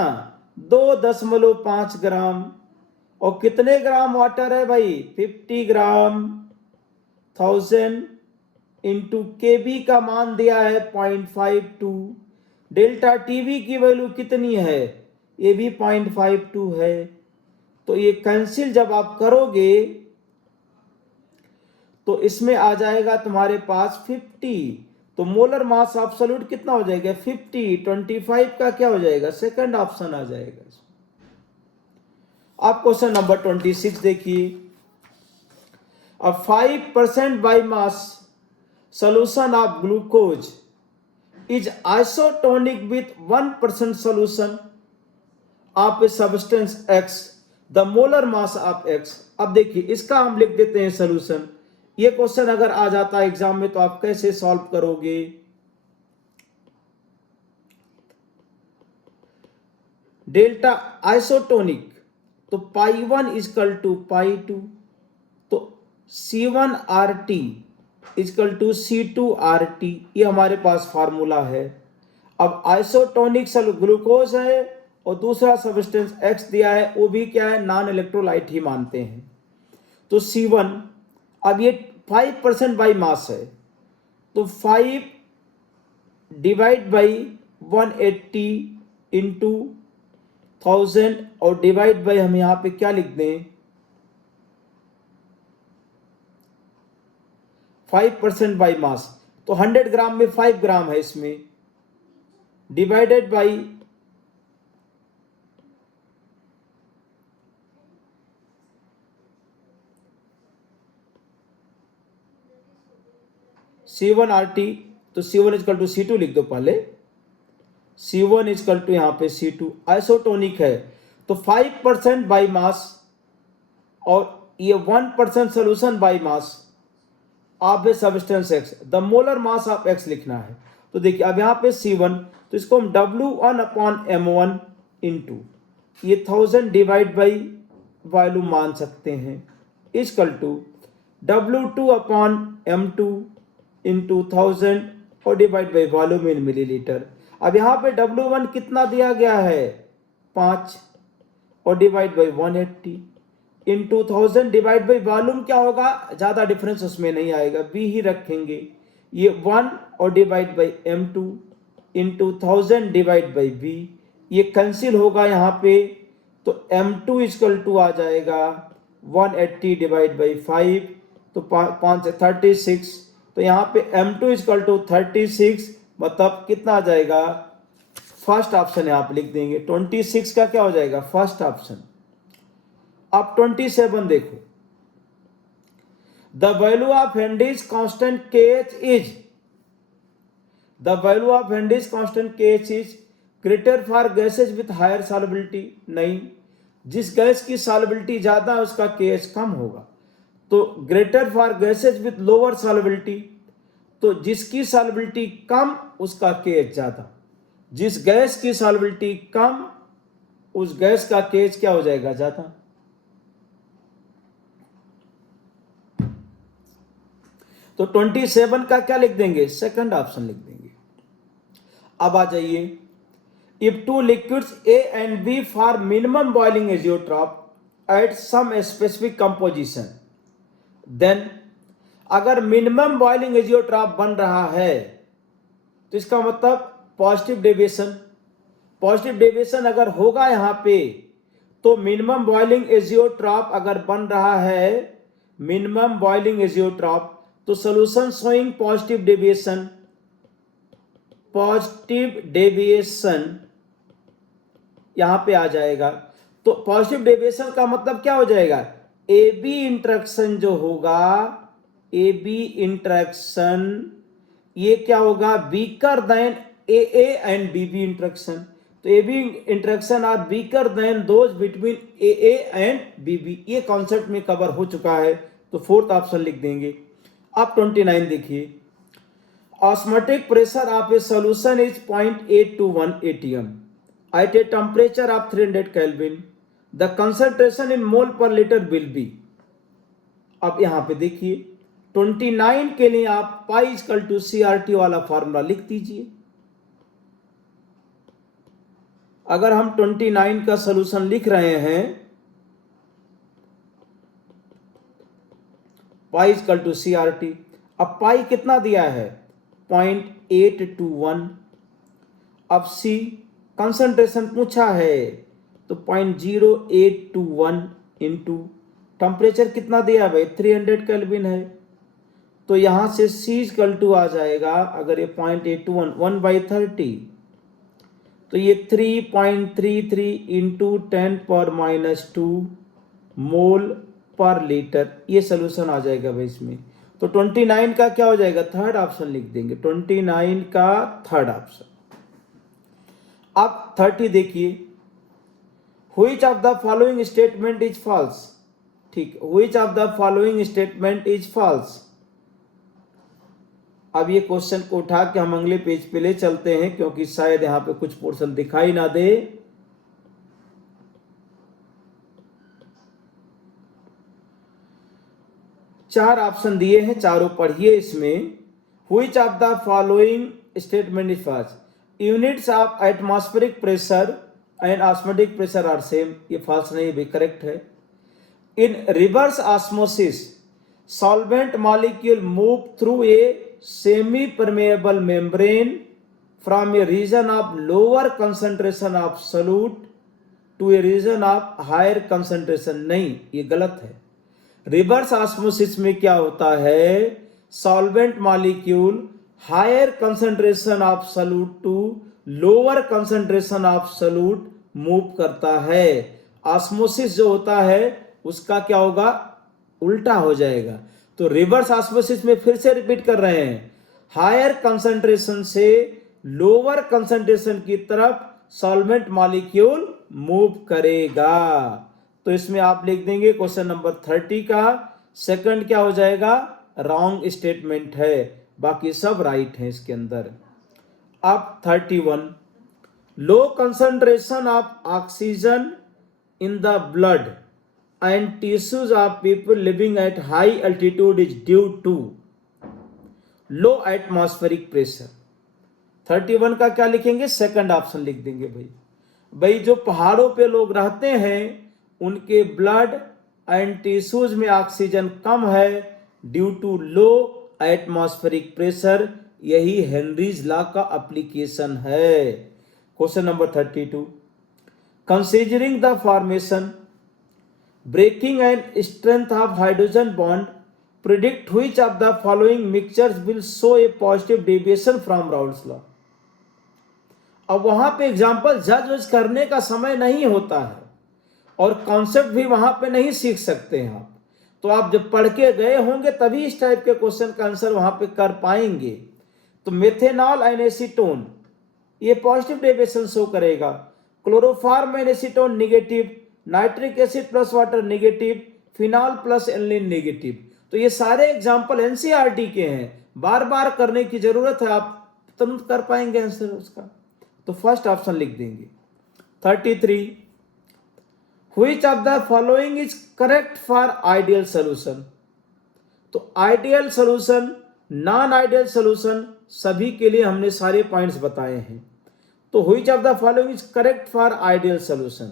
2.5 ग्राम, और कितने ग्राम वाटर है भाई, 50 ग्राम। 1000 इंटू KB का मान दिया है 0.52, डेल्टा TB की वैल्यू कितनी है, ये भी 0.52 है। तो ये कैंसिल जब आप करोगे तो इसमें आ जाएगा तुम्हारे पास 50। तो मोलर मास ऑफ सोल्यूट कितना हो जाएगा, 50। 25 का क्या हो जाएगा, सेकंड ऑप्शन आ जाएगा। आप क्वेश्चन नंबर 26 देखिए, अब 5% by mass solution of glucose is isotonic with 1% solution of a substance X, the molar mass of X। अब देखिए इसका हम लिख देते हैं सोल्यूशन। ये क्वेश्चन अगर आ जाता है एग्जाम में तो आप कैसे सॉल्व करोगे। डेल्टा आइसोटोनिक, तो π1 इजकल टू π2, तो C1RT इजकल टू C2RT, ये हमारे पास फार्मूला है। अब आइसोटोनिक ग्लूकोज है और दूसरा सब्सटेंस X दिया है, वो भी क्या है, नॉन इलेक्ट्रोलाइट ही मानते हैं। तो C1, अब ये 5% बाई मास है, तो 5 डिवाइड बाई 180 इंटू 1000 और डिवाइड बाई हम यहां पे क्या लिख दें, 5% बाई मास, तो 100 ग्राम में 5 ग्राम है इसमें, डिवाइडेड बाई C1RT, तो C1 इजकल टू C2 लिख दो पहले, C1 इजकल टू यहाँ पे C2, आइसोटोनिक है तो 5% बाई मास और ये 1% solution by mass of a substance X, the molar mass of X लिखना है। तो देखिए अब यहाँ पे C1, तो इसको हम W1/M1 इंटू ये 1000 डिवाइड बाई वॉल्यूम मान सकते हैं, इजकल टू W2/M2 इंटू 1000 और divide by volume in millilitre. अब यहाँ पे W1 कितना दिया गया है 5 और divide by 180 into 1000 divide by volume क्या होगा, ज़्यादा डिफरेंस उसमें नहीं आएगा, V ही रखेंगे, ये 1 और divide by M2 into 1000 divide by V, ये कैंसिल होगा यहाँ पे, तो M2 इजकल टू आ जाएगा 180 डिवाइड बाई 5, तो 5 36, तो यहाँ पे M2 इजकल टू 36, मतलब कितना आ जाएगा, फर्स्ट ऑप्शन यहाँ पे लिख देंगे, 26 का क्या हो जाएगा फर्स्ट ऑप्शन। अब 27 देखो, the value of Henry's constant KH is, the value of Henry's constant KH is greater for gases with higher solubility, नहीं, जिस गैस की सॉल्युबिलिटी ज्यादा है उसका KH कम होगा, तो greater for gases with lower solubility, तो जिसकी सॉल्युबिलिटी कम उसका KH ज्यादा, जिस गैस की सॉल्युबिलिटी कम उस गैस का KH क्या हो जाएगा ज्यादा। तो 27 का क्या लिख देंगे, सेकंड ऑप्शन लिख देंगे। अब आ जाइए, if two liquids A and B form minimum boiling azeotrope at some specific composition, then अगर मिनिमम बॉइलिंग एजियोट्रॉप बन रहा है तो इसका मतलब पॉजिटिव डेविएशन, पॉजिटिव डेविएशन अगर होगा यहाँ पे तो मिनिमम बॉइलिंग एजियोट्रॉप अगर बन रहा है, मिनिमम बॉइलिंग एजियोट्रॉप, तो solution showing positive deviation, positive deviation यहां पे आ जाएगा। तो पॉजिटिव डेविएशन का मतलब क्या हो जाएगा, AB इंटरेक्शन जो होगा, AB इंटरेक्शन ये क्या होगा, weaker than AA and BB interaction, तो AB interaction are weaker than those between AA and BB, ये कॉन्सेप्ट में कवर हो चुका है, तो फोर्थ ऑप्शन लिख देंगे। अब 29 देखिए, osmotic pressure of a solution is 0.821 atm at a temperature of 300 Kelvin, the concentration in mole per liter will be। अब यहां पे देखिए 29 के लिए आप पाई इक्वल टू CRT वाला फार्मूला लिख दीजिए। अगर हम 29 का सॉल्यूशन लिख रहे हैं, पाई इक्वल टू CRT, अब पाई कितना दिया है 0.821, अब C कंसंट्रेशन पूछा है तो 0.0821 इंटू टेम्परेचर कितना दिया है भाई 300 केल्विन है, तो यहां से C इक्वल टू आ जाएगा, अगर ये 0.821 1/30, तो ये 3.33 इंटू 10⁻² मोल पर लीटर, ये सोल्यूशन आ जाएगा भाई इसमें। तो 29 का क्या हो जाएगा, थर्ड ऑप्शन लिख देंगे, 29 का थर्ड ऑप्शन। अब 30 देखिए, which of the following statement is false, ठीक, which of the following statement is false. अब ये क्वेश्चन को उठा के हम अगले पेज पे ले चलते हैं, क्योंकि शायद यहां पे कुछ पोर्शन दिखाई ना दे। चार ऑप्शन दिए हैं, चारों पढ़िए इसमें। Which of the following statement is false, units of atmospheric pressure and osmotic pressure are same, ये फॉल्स नहीं भी करेक्ट है। In reverse osmosis solvent molecule move through a semi permeable membrane from a region of lower concentration of solute to a region of higher concentration, नहीं ये गलत है। Reverse osmosis में क्या होता है, solvent molecule higher concentration of solute to lower concentration of solute move करता है। ऑस्मोसिस जो होता है उसका क्या होगा, उल्टा हो जाएगा। तो रिवर्स ऑस्मोसिस में फिर से रिपीट कर रहे हैं, हायर कंसंट्रेशन से लोअर कंसंट्रेशन की तरफ सॉल्वेंट मॉलिक्यूल मूव करेगा। तो इसमें आप लिख देंगे क्वेश्चन नंबर 30 का सेकंड क्या हो जाएगा, रॉन्ग स्टेटमेंट है, बाकी सब राइट है इसके अंदर। अब 31, low concentration of oxygen in the blood and tissues of people living at high altitude is due to low atmospheric pressure। 31 का क्या लिखेंगे, सेकंड ऑप्शन लिख देंगे भाई जो पहाड़ों पे लोग रहते हैं उनके ब्लड एंड टिश्यूज में ऑक्सीजन कम है due to low atmospheric pressure, यही हेनरीज लॉ का एप्लीकेशन है। Question number 32, considering the formation, breaking and strength of hydrogen bond, predict which of the following mixtures will show a positive deviation from Raoult's law। अब वहां पे example जज करने का समय नहीं होता है और कॉन्सेप्ट भी वहां पे नहीं सीख सकते हैं आप, तो आप जब पढ़ के गए होंगे तभी इस टाइप के क्वेश्चन का आंसर वहां पे कर पाएंगे। तो मेथेनॉल एंड एसीटोन ये पॉजिटिव डेविएशन शो करेगा, chloroform and acetone negative, nitric acid plus water negative, phenol plus aniline negative. तो ये सारे एग्जांपल एनसीईआरटी के हैं, बार बार करने की जरूरत है, आप तुरंत कर पाएंगे आंसर उसका। तो फर्स्ट ऑप्शन लिख देंगे। 33, which of the following is correct for ideal solution. तो ideal solution, non ideal solution सभी के लिए हमने सारे पॉइंट्स बताए हैं। तो which of the following is correct for ideal solution.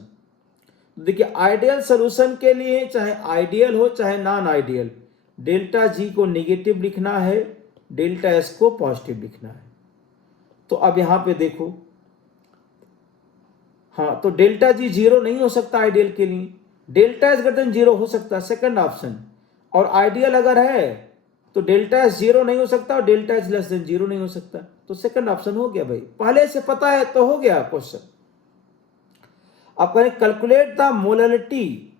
देखिए आइडियल सॉल्यूशन के लिए चाहे आइडियल हो चाहे नॉन आइडियल, डेल्टा जी को नेगेटिव लिखना है, डेल्टा एस को पॉजिटिव लिखना है। तो अब यहां पे देखो, हाँ तो डेल्टा जी जीरो नहीं हो सकता आइडियल के लिए, delta S greater than zero हो सकता है, सेकंड ऑप्शन। और आइडियल अगर है तो डेल्टा एस जीरो नहीं हो सकता और delta S less than zero नहीं हो सकता, तो सेकंड ऑप्शन हो गया भाई, पहले से पता है तो हो गया क्वेश्चन। अब करें calculate the molarity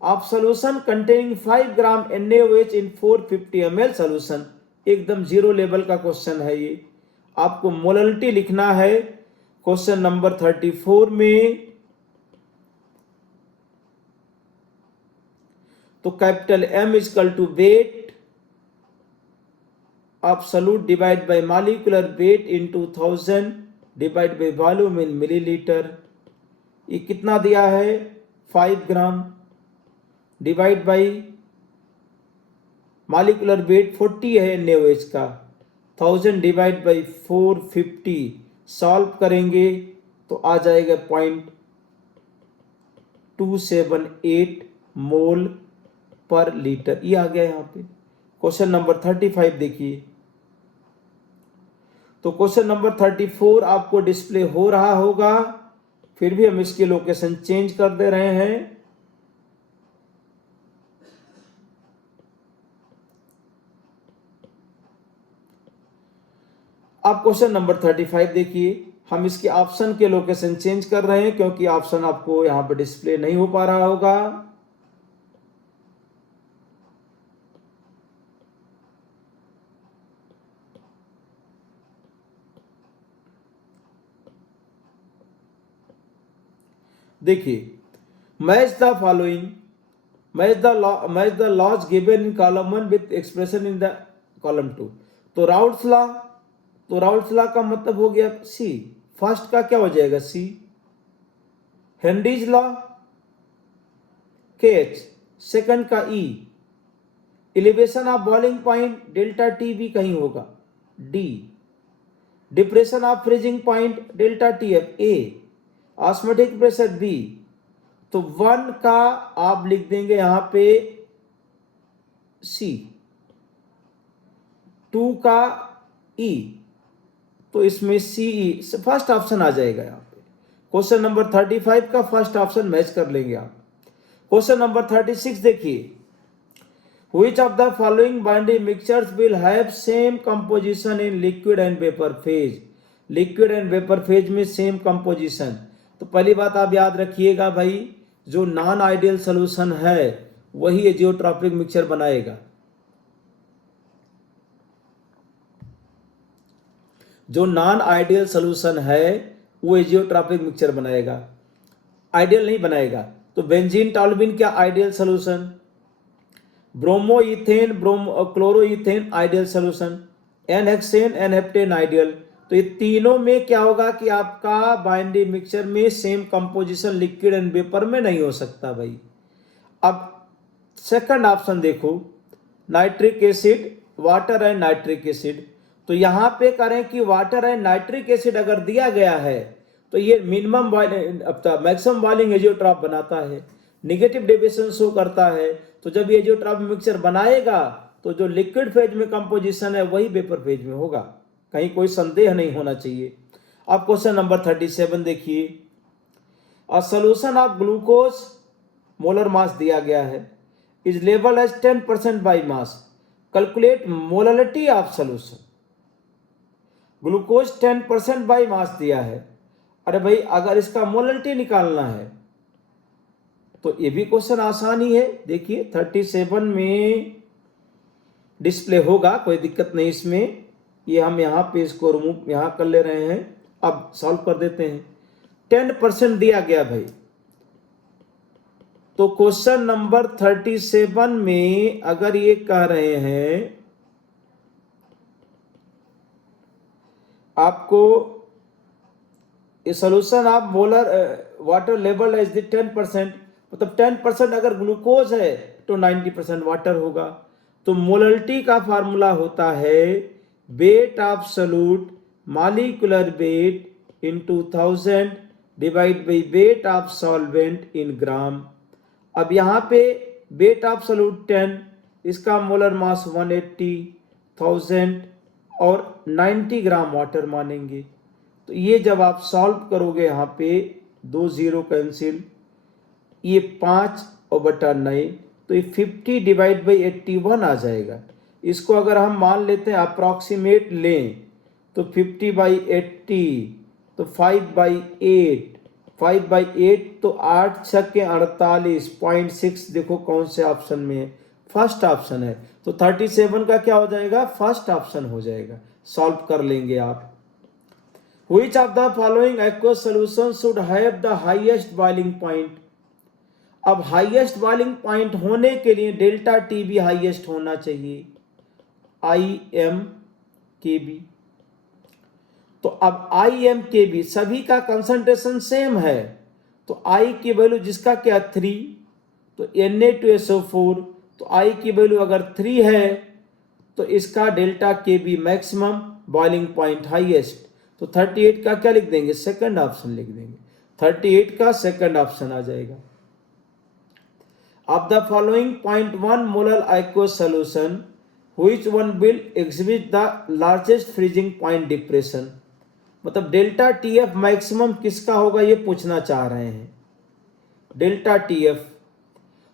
of solution containing 5 gram NaOH in 450 ml solution, एकदम जीरो लेवल का क्वेश्चन है ये। आपको मोलरिटी लिखना है क्वेश्चन नंबर 34 में। तो capital M equal to weight of solute divide by molecular weight into 1000 divide by volume in millilitre. ये कितना दिया है, 5 gram divide by molecular weight 40 है NaOH का, 1000 डिवाइड बाय 450 सॉल्व करेंगे तो आ जाएगा 0.278 मोल पर लीटर, ये आ गया यहाँ पे। क्वेश्चन नंबर 35 देखिए। तो क्वेश्चन नंबर 34 आपको डिस्प्ले हो रहा होगा, फिर भी हम इसकी लोकेशन चेंज कर दे रहे हैं। अब क्वेश्चन नंबर 35 देखिए, हम इसके ऑप्शन के लोकेशन चेंज कर रहे हैं क्योंकि ऑप्शन आपको यहां पर डिस्प्ले नहीं हो पा रहा होगा। देखिए, match the following, match the laws given in column 1 with expression in the column 2। तो राउल्ट्स लॉ, तो राउल्ट्स लॉ का मतलब हो गया सी, फर्स्ट का क्या हो जाएगा सी। हेनरीज लॉ KH, सेकंड का E। Elevation of boiling point delta T भी कहीं होगा D। Depression of freezing point delta TF A। Osmotic pressure B। तो 1 का आप लिख देंगे यहां पे C, 2 का E, तो इसमें CE फर्स्ट ऑप्शन आ जाएगा यहां पे। क्वेश्चन नंबर 35 का फर्स्ट ऑप्शन मैच कर लेंगे आप। क्वेश्चन नंबर 36 देखिए, Which of the following binding mixtures will have same composition in liquid and vapor phase? Liquid and vapour phase में सेम कंपोजिशन। तो पहली बात आप याद रखिएगा भाई, जो नॉन आइडियल सोल्यूशन है वही एजियोट्रॉपिक मिक्सचर बनाएगा। जो नॉन आइडियल सोल्यूशन है वो एजियोट्रॉपिक मिक्सचर बनाएगा, आइडियल नहीं बनाएगा। तो बेंजीन टॉल्यूबिन क्या ideal solution, bromoethane chloroethane ideal solution, n hexane n heptane ideal. तो ये तीनों में क्या होगा कि आपका बाइंडिंग मिक्सचर में same composition liquid and vapour में नहीं हो सकता भाई। अब सेकंड ऑप्शन देखो, nitric acid water and nitric acid. तो यहां पे करें कि वाटर एंड नाइट्रिक एसिड अगर दिया गया है तो ये मिनिमम मैक्सिमम बॉइलिंग एजियोट्रॉप बनाता है, निगेटिव डेविएशन शो करता है। तो जब ये एजियोट्रॉप मिक्सचर बनाएगा तो जो लिक्विड फेज में कंपोजिशन है वही वेपर फेज में होगा, कहीं कोई संदेह नहीं होना चाहिए। अब क्वेश्चन नंबर 37 देखिए, a solution of glucose molar mass दिया गया है, is labelled as 10% by mass, calculate molarity of solution. Glucose 10% by mass दिया है, अरे भाई अगर इसका मोलरिटी निकालना है तो ये भी क्वेश्चन आसान ही है। देखिए 37 में डिस्प्ले होगा, कोई दिक्कत नहीं इसमें। ये हम यहाँ पे इसको रिमूव यहाँ कर ले रहे हैं, अब सॉल्व कर देते हैं। 10% दिया गया भाई, तो क्वेश्चन नंबर 37 में अगर ये कह रहे हैं आपको solution of molar water level as the 10%, मतलब 10% अगर ग्लूकोज है तो 90% वाटर होगा। तो मोलरिटी का फार्मूला होता है weight of solute molecular weight into 1000 divide by weight of solvent in gram. अब यहाँ पे वेट ऑफ सॉल्यूट 10, इसका मोलर मास 180, 1000 और 90 ग्राम वाटर मानेंगे। तो ये जब आप सॉल्व करोगे यहाँ पे 2 0 कैंसिल, ये 5 और बटा 9, तो ये 50 डिवाइड बाई 81 आ जाएगा। इसको अगर हम मान लेते हैं अप्रॉक्सीमेट लें तो 50 बाई 80 तो 5/8, 5/8 तो 8 छक्के 48.6। देखो कौन से ऑप्शन में है, फर्स्ट ऑप्शन है। तो 37 का क्या हो जाएगा, फर्स्ट ऑप्शन हो जाएगा। सॉल्व कर लेंगे आप। Which of the following aqueous solution should have the highest boiling point? अब हाईएस्ट बॉइलिंग पॉइंट होने के लिए डेल्टा टी भी हाईएस्ट होना चाहिए, IMKB। तो अब IMKB सभी का कंसंट्रेशन सेम है, तो I की वैल्यू जिसका क्या 3, तो Na2SO4, तो I की वैल्यू अगर 3 है तो इसका delta KB maximum, boiling point highest. तो 38 का क्या लिख देंगे, सेकंड ऑप्शन लिख देंगे, 38 का सेकंड ऑप्शन आ जाएगा। Of the following 0.1 molar aqueous solution, which one will exhibit the largest freezing point depression? मतलब डेल्टा TF मैक्सिमम किसका होगा ये पूछना चाह रहे हैं, डेल्टा TF।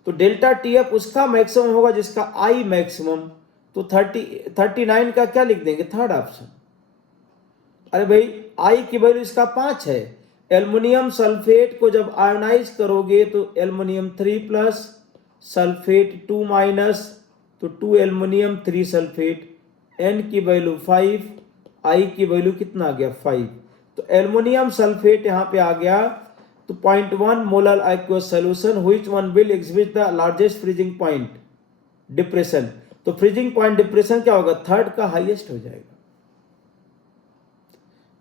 तो डेल्टा TF उसका मैक्सिमम होगा जिसका I मैक्सिमम। तो 39 का क्या लिख देंगे, थर्ड ऑप्शन। अरे भाई I की वैल्यू इसका 5 है। एल्युमिनियम सल्फेट को जब आयोनाइज करोगे तो एल्युमिनियम 3+ सल्फेट 2-, तो 2 एल्युमिनियम 3 सल्फेट, N की वैल्यू 5, I की वैल्यू कितना आ गया 5। तो एल्युमिनियम सल्फेट यहाँ पे आ गया। तो 0.1 molar aqueous solution which one will exhibit the largest freezing point depression. तो फ्रीजिंग पॉइंट डिप्रेशन क्या होगा, थर्ड का हाईएस्ट हो जाएगा।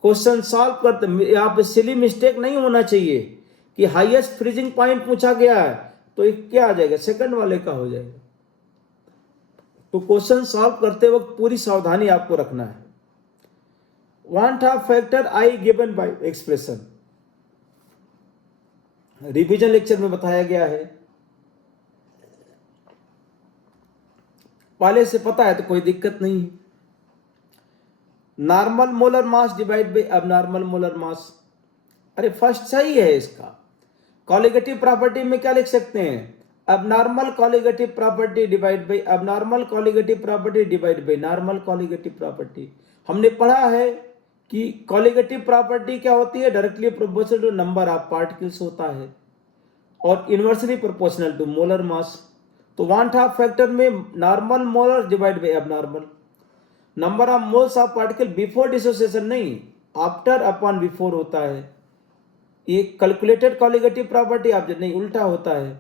क्वेश्चन सॉल्व करते यहाँ पे सिली मिस्टेक नहीं होना चाहिए कि हाईएस्ट फ्रीजिंग पॉइंट पूछा गया है तो ये क्या आ जाएगा, सेकंड वाले का हो जाएगा। तो क्वेश्चन सॉल्व करते वक्त पूरी सावधानी आपको रखना है। Want Hoff factor I given by expression, revision lecture में बताया गया है, पहले से पता है तो कोई दिक्कत नहीं है। Normal molar mass divide by abnormal molar mass, अरे फर्स्ट सही है इसका। कॉलिगेटिव प्रॉपर्टी में क्या लिख सकते हैं, abnormal colligative property divide by abnormal colligative property divide by normal colligative property। हमने पढ़ा है कि colligative property क्या होती है, directly proportional to number of particles होता है और inversely proportional to molar mass. तो वान हाफ फैक्टर में normal molar divide by abnormal, number of moles of particle before dissociation नहीं, आफ्टर अपॉन बिफोर होता है। ये कैलकुलेटेड कॉलिगेटिव प्रॉपर्टी ऑब्जर्व नहीं, उल्टा होता है।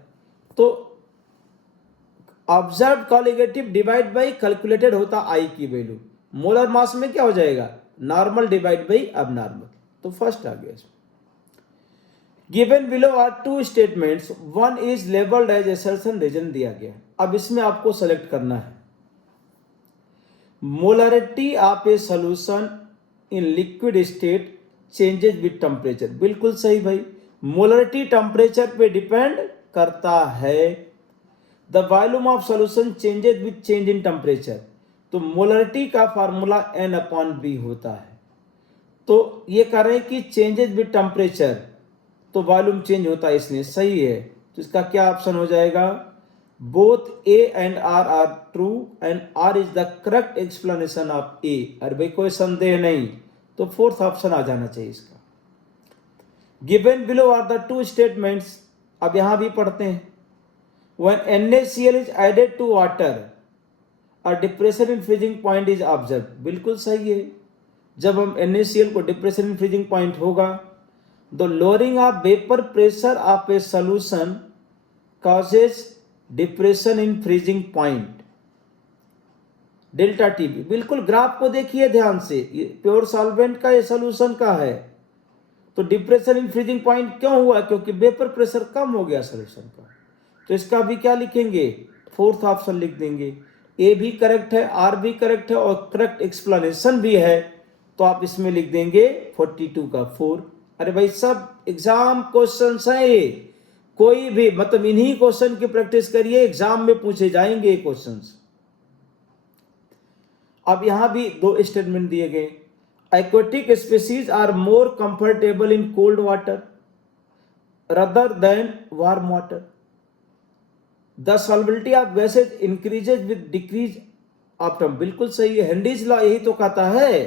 तो observe colligative divide by calculated होता आई की वैल्यू। मोलर मास में क्या हो जाएगा, नॉर्मल डिवाइड बाई एबनॉर्मल। तो फर्स्ट आ गया इसमें। Given below are two statements, one is labelled as assertion reason दिया गया। अब इसमें आपको सेलेक्ट करना है molarity of a solution in liquid state changes with temperature. बिल्कुल सही भाई, मोलरिटी टेम्परेचर पे डिपेंड करता है। The volume of solution changes with change in temperature. तो मोलरिटी का फार्मूला n अपॉन बी होता है। तो ये कह रहे हैं कि चेंजेस विद टेम्परेचर, तो वॉल्यूम चेंज होता है, इसलिए सही है। तो इसका क्या ऑप्शन हो जाएगा, both A and R are true and R is the correct explanation of A. अरे भाई कोई संदेह नहीं, तो फोर्थ ऑप्शन आ जाना चाहिए इसका। Given below are the two statements. अब यहां भी पढ़ते हैं। When NaCl is added to water a depression in freezing point is observe. बिल्कुल सही है, जब हम NaCl को डिप्रेशन इन फ्रीजिंग पॉइंट होगा, the lowering of vapour pressure of a solution causes depression in freezing point delta TB. बिल्कुल graph को देखिए ध्यान से, ये प्योर सॉल्वेंट का, ये सॉल्यूशन का है। तो डिप्रेशन इन फ्रीजिंग पॉइंट क्यों हुआ, क्योंकि वेपर प्रेशर कम हो गया सॉल्यूशन का। तो इसका भी क्या लिखेंगे, फोर्थ ऑप्शन लिख देंगे। ए भी करेक्ट है, आर भी करेक्ट है और करेक्ट एक्सप्लेनेशन भी है। तो आप इसमें लिख देंगे 42 का 4। अरे भाई सब एग्जाम क्वेश्चंस हैं ये, कोई भी मतलब इन्हीं क्वेश्चन की प्रैक्टिस करिए, एग्जाम में पूछे जाएंगे क्वेश्चंस। अब यहां भी दो स्टेटमेंट दिए गए। Aquatic species are more comfortable in cold water rather than warm water. The solubility of gases increases with decrease of temperature. बिल्कुल सही है, हेनरीज लॉ यही तो कहता है।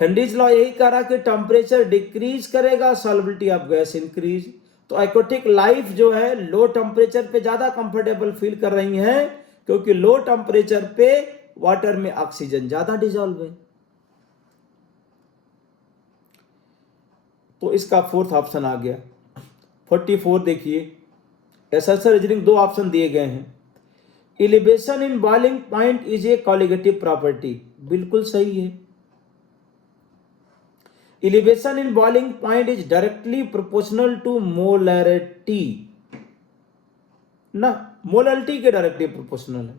हेनरीज लॉ यही कह रहा कि टेम्परेचर डिक्रीज करेगा, सॉल्युबिलिटी ऑफ गैस इंक्रीज। तो एक्वेटिक लाइफ जो है लो टेम्परेचर पे ज्यादा कंफर्टेबल फील कर रही हैं, क्योंकि लो टेम्परेचर पे वाटर में ऑक्सीजन ज्यादा डिजॉल्व है। तो इसका फोर्थ ऑप्शन आ गया। 44 देखिए, ऐसा रीजनिंग दो ऑप्शन दिए गए हैं। Elevation in boiling point is a colligative property. बिल्कुल सही है। Elevation in boiling point is directly proportional to molarity ना, मोलरिटी के डायरेक्टली प्रोपोर्शनल है।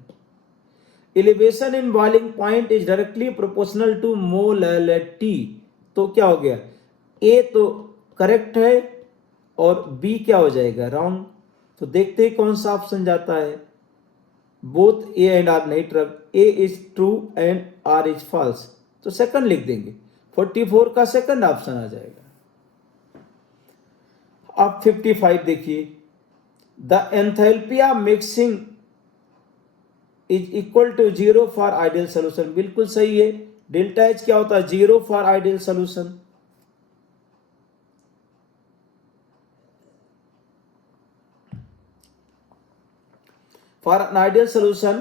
Elevation in boiling point is directly proportional to molarity. तो क्या हो गया, ए तो करेक्ट है और बी क्या हो जाएगा, रॉन्ग। तो देखते हैं कौन सा ऑप्शन जाता है। बोथ ए एंड आर नहीं true, A is true and R is false. तो सेकंड लिख देंगे, 44 का सेकंड ऑप्शन आ जाएगा। अब 55 देखिए, the enthalpy of mixing is equal to 0 for ideal solution. बिल्कुल सही है, डेल्टा एच क्या होता है, 0 for ideal solution. For an ideal solution,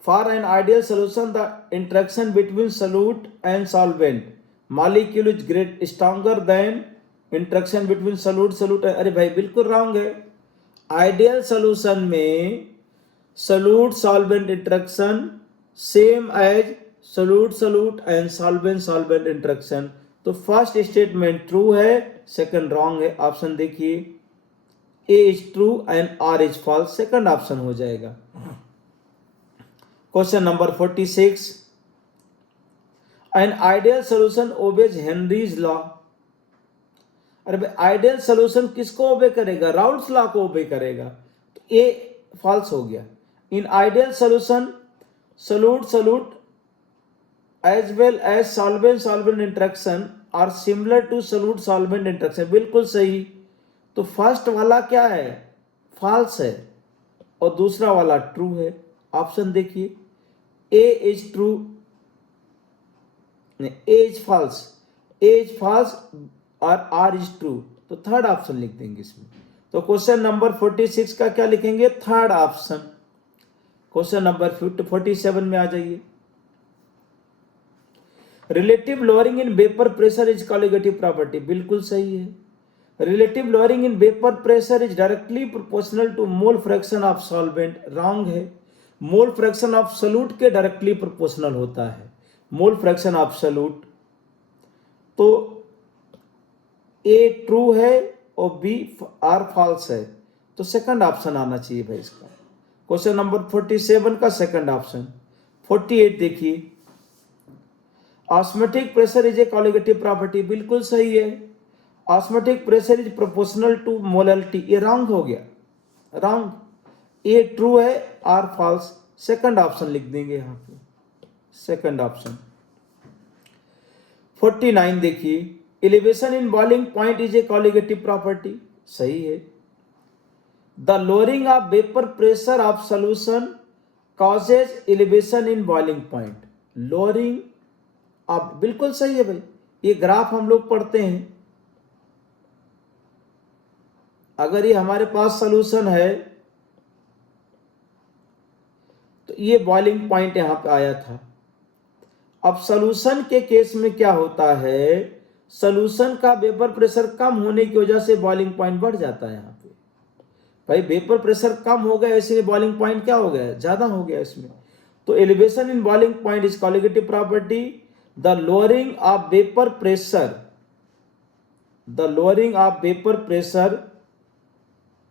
for an ideal solution, the interaction between solute and solvent molecule is stronger than interaction between solute। अरे भाई बिल्कुल wrong है। आइडियल सोल्यूशन में solute solvent interaction same as solute and solvent interaction। तो first statement true है, second wrong है। Option देखिए, A is true and R is false, second option हो जाएगा। Question number 46, an ideal solution obeys Henry's law। अरे भाई ideal solution किसको ओबे करेगा, राउल्स लॉ को ओबे करेगा। तो ए फॉल्स हो गया। In ideal solution solute as well as solvent interaction are similar to solute solvent interaction. बिल्कुल सही। तो फर्स्ट वाला क्या है, फॉल्स है और दूसरा वाला ट्रू है। ऑप्शन देखिए, A is true, A is false, A is false और आर इज ट्रू, तो थर्ड ऑप्शन लिख देंगे इसमें। तो क्वेश्चन नंबर 46 का क्या लिखेंगे? Third option. क्वेश्चन नंबर 47 में आ जाइए। Relative lowering in vapour pressure is colligative property, बिल्कुल सही है। Relative lowering in vapour pressure is directly proportional to mole fraction of solvent, wrong है। मोल फ्रैक्शन ऑफ सॉल्यूट के डायरेक्टली प्रोपोर्शनल होता है मोल फ्रैक्शन ऑफ सॉल्यूट। तो ए true है और बी आर फॉल्स है, तो सेकंड ऑप्शन आना चाहिए भाई इसका। क्वेश्चन नंबर 47 का सेकंड ऑप्शन। 48 देखिए, osmotic pressure is a colligative property, बिल्कुल सही है। Osmotic pressure is proportional to molality, ये रॉन्ग हो गया, रॉन्ग। ए ट्रू है, आर फॉल्स, सेकंड ऑप्शन लिख देंगे यहां पे, सेकंड ऑप्शन। 49 देखिए, elevation in boiling point is a colligative property, सही है। The lowering of vapour pressure of solution causes elevation in boiling point, lowering of, बिल्कुल सही है भाई। ये ग्राफ हम लोग पढ़ते हैं, अगर ये हमारे पास सॉल्यूशन है तो ये बॉइलिंग पॉइंट यहां पे आया था। अब सॉल्यूशन के केस में क्या होता है, सॉल्यूशन का वेपर प्रेशर कम होने की वजह से बॉइलिंग पॉइंट बढ़ जाता है। यहाँ पे भाई वेपर प्रेशर कम हो गया, इसलिए बॉइलिंग पॉइंट क्या हो गया, ज्यादा हो गया इसमें। तो elevation in boiling point is colligative property. The lowering of vapour pressure, the lowering of vapour pressure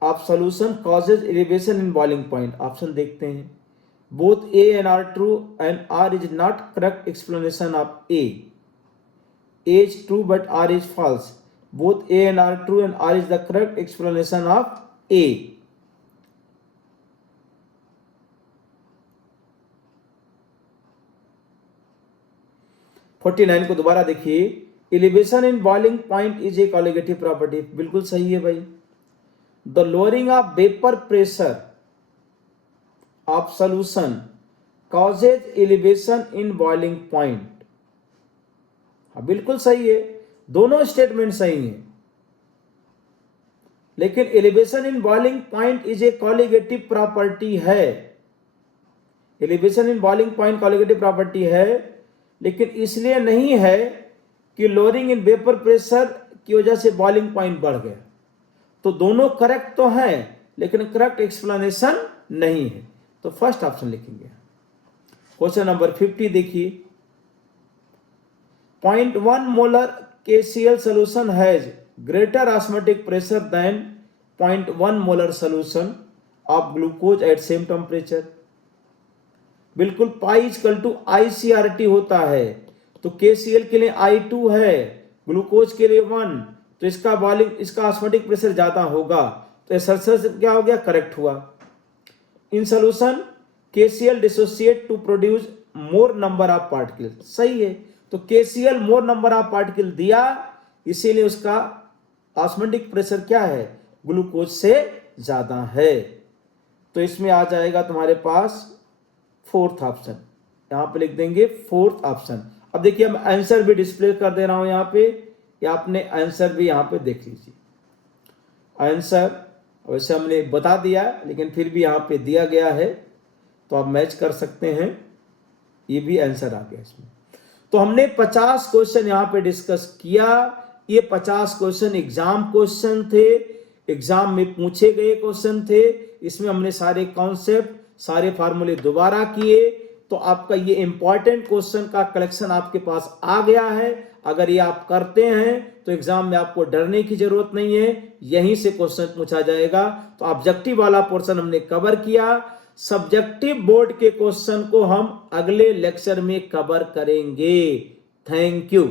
of solution causes elevation in boiling point, option देखते हैं। both A and R true and R is not correct explanation of A. A is true but R is false. Both A and R true and R is the correct explanation of A. (49) को दोबारा देखिए, elevation in boiling point is a colligative property, बिल्कुल सही है भाई। The lowering of vapour pressure of solution causes elevation in boiling point, बिल्कुल सही है, दोनों स्टेटमेंट सही हैं। लेकिन elevation in boiling point is a colligative property है, elevation in boiling point colligative property है, लेकिन इसलिए नहीं है कि लोअरिंग इन वेपर प्रेशर की वजह से बॉइलिंग पॉइंट बढ़ गया। तो दोनों करेक्ट तो हैं, लेकिन करेक्ट एक्सप्लेनेशन नहीं है, तो फर्स्ट ऑप्शन लिखेंगे। क्वेश्चन नंबर 50 देखिए, 0.1 molar KCl solution has greater osmotic pressure than 0.1 molar solution of glucose at same temperature। बिल्कुल पाई इक्वल टू ICRT होता है, तो KCl के लिए I2 है, ग्लूकोज के लिए 1, तो इसका बॉइलिंग, इसका ऑस्मोटिक प्रेशर ज्यादा होगा, तो सर क्या हो गया, करेक्ट हुआ। In solution KCl dissociate to produce more number of particle, सही है। तो KCl more number of particle दिया, इसीलिए उसका ऑस्मोटिक प्रेशर क्या है, ग्लूकोज से ज्यादा है। तो इसमें आ जाएगा तुम्हारे पास फोर्थ ऑप्शन, यहां पे लिख देंगे फोर्थ ऑप्शन। अब देखिए मैं आंसर भी डिस्प्ले कर दे रहा हूं यहाँ पे, या आपने आंसर भी यहाँ पे देख लीजिए। आंसर वैसे हमने बता दिया, लेकिन फिर भी यहाँ पे दिया गया है, तो आप मैच कर सकते हैं, ये भी आंसर आ गया इसमें। तो हमने 50 क्वेश्चन यहाँ पे डिस्कस किया। ये 50 क्वेश्चन एग्जाम क्वेश्चन थे, एग्जाम में पूछे गए क्वेश्चन थे। इसमें हमने सारे कॉन्सेप्ट, सारे फार्मूले दोबारा किए, तो आपका ये इंपॉर्टेंट क्वेश्चन का कलेक्शन आपके पास आ गया है। अगर ये आप करते हैं तो एग्जाम में आपको डरने की जरूरत नहीं है, यहीं से क्वेश्चन पूछा जाएगा। तो ऑब्जेक्टिव वाला पोर्शन हमने कवर किया। सब्जेक्टिव बोर्ड के क्वेश्चन को हम अगले लेक्चर में कवर करेंगे। Thank you.